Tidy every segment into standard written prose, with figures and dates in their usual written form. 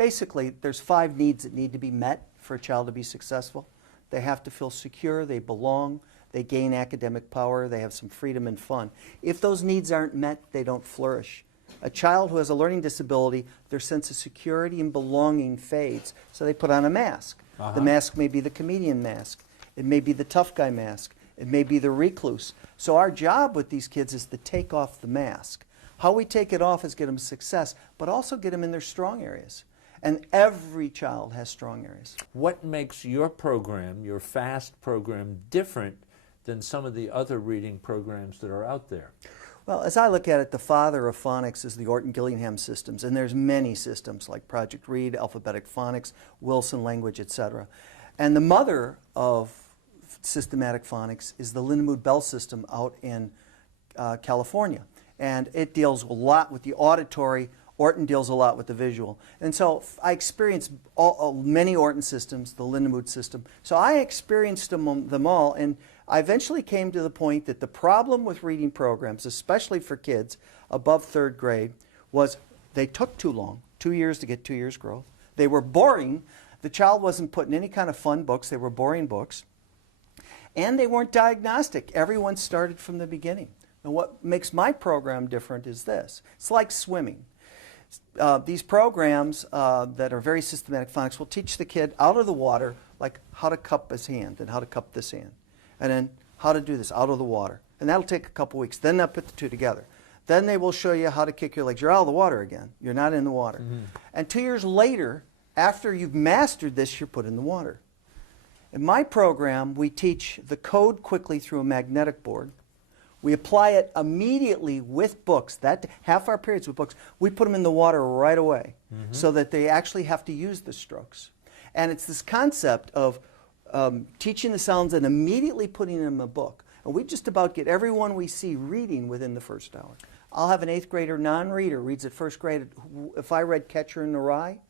basically, there's 5 needs that need to be met for a child to be successful. They have to feel secure, they belong, they gain academic power, they have some freedom and fun. If those needs aren't met, they don't flourish. A child who has a learning disability, their sense of security and belonging fades, so they put on a mask. The mask may be the comedian mask. It may be the tough guy mask. It may be the recluse. So our job with these kids is to take off the mask. How we take it off is get them success, but also get them in their strong areas. And every child has strong areas. What makes your program, your F.A.S.T program, different than some of the other reading programs that are out there? Well, as I look at it, the father of phonics is the orton-gillingham systems, and there's many systems like Project Read, Alphabetic Phonics, Wilson Language, etc. And the mother of systematic phonics is the Lindemood Bell system out in California. And it deals a lot with the auditory. Orton deals a lot with the visual. And so I experienced many Orton systems, the Lindemood system. So I experienced them all, and I eventually came to the point that the problem with reading programs, especially for kids above 3rd grade, was they took too long, 2 years to get 2 years growth. They were boring. The child wasn't put in any kind of fun books. They were boring books. And they weren't diagnostic. Everyone started from the beginning. And what makes my program different is this. It's like swimming. These programs that are very systematic phonics will teach the kid out of the water, like how to cup his hand and how to cup this hand, and then how to do this out of the water. And that'll take a couple weeks. Then they'll put the two together. Then they will show you how to kick your legs. You're out of the water again. You're not in the water. And 2 years later, after you've mastered this, you're put in the water. In my program, we teach the code quickly through a magnetic board. We apply it immediately with books. That half our periods with books, we put them in the water right away so that they actually have to use the strokes. And it's this concept of teaching the sounds and immediately putting them in a book. And we just about get everyone we see reading within the first hour. I'll have an 8th grader non-reader reads at 1st grade. If I read Catcher in the Rye,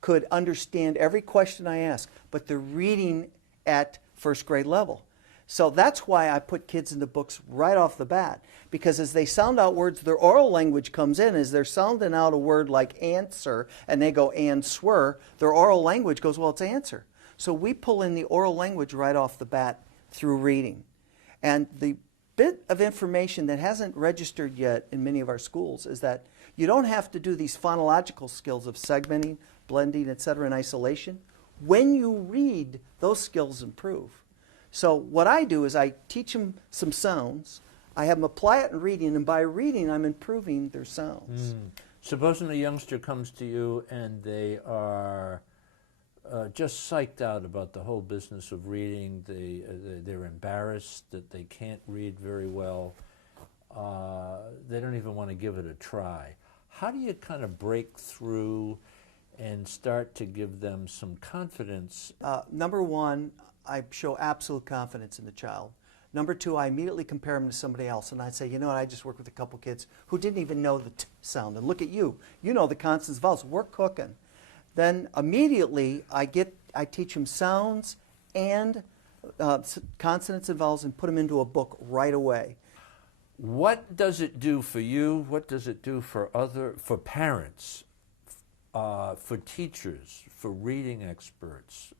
could understand every question I ask, but they're reading at 1st grade level. So that's why I put kids into books right off the bat, because as they sound out words, their oral language comes in. As they're sounding out a word like answer, and they go answer, their oral language goes, well, it's answer. So we pull in the oral language right off the bat through reading. And the bit of information that hasn't registered yet in many of our schools is that you don't have to do these phonological skills of segmenting, blending, etc. in isolation. When you read, those skills improve. So what I do is I teach them some sounds, I have them apply it in reading, and by reading I'm improving their sounds. Supposing a youngster comes to you and they are just psyched out about the whole business of reading, they're embarrassed that they can't read very well, they don't even want to give it a try. How do you kind of break through and start to give them some confidence? Number one, I show absolute confidence in the child. Number two, I immediately compare them to somebody else, and I say, you know what, I just worked with a couple kids who didn't even know the T sound, and look at you. You know the consonants, vowels. We're cooking. Then immediately I teach them sounds and consonants and vowels and put them into a book right away. What does it do for you? What does it do for parents, for teachers, for reading experts?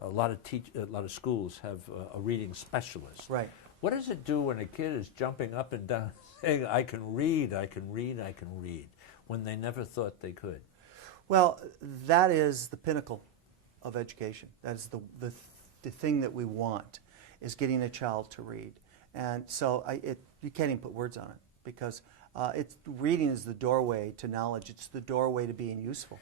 A lot of schools have a reading specialist. Right. What does it do when a kid is jumping up and down saying, I can read, I can read, I can read, when they never thought they could? Well, that is the pinnacle of education. That is the thing that we want, is getting a child to read. And so you can't even put words on it, because reading is the doorway to knowledge. It's the doorway to being useful.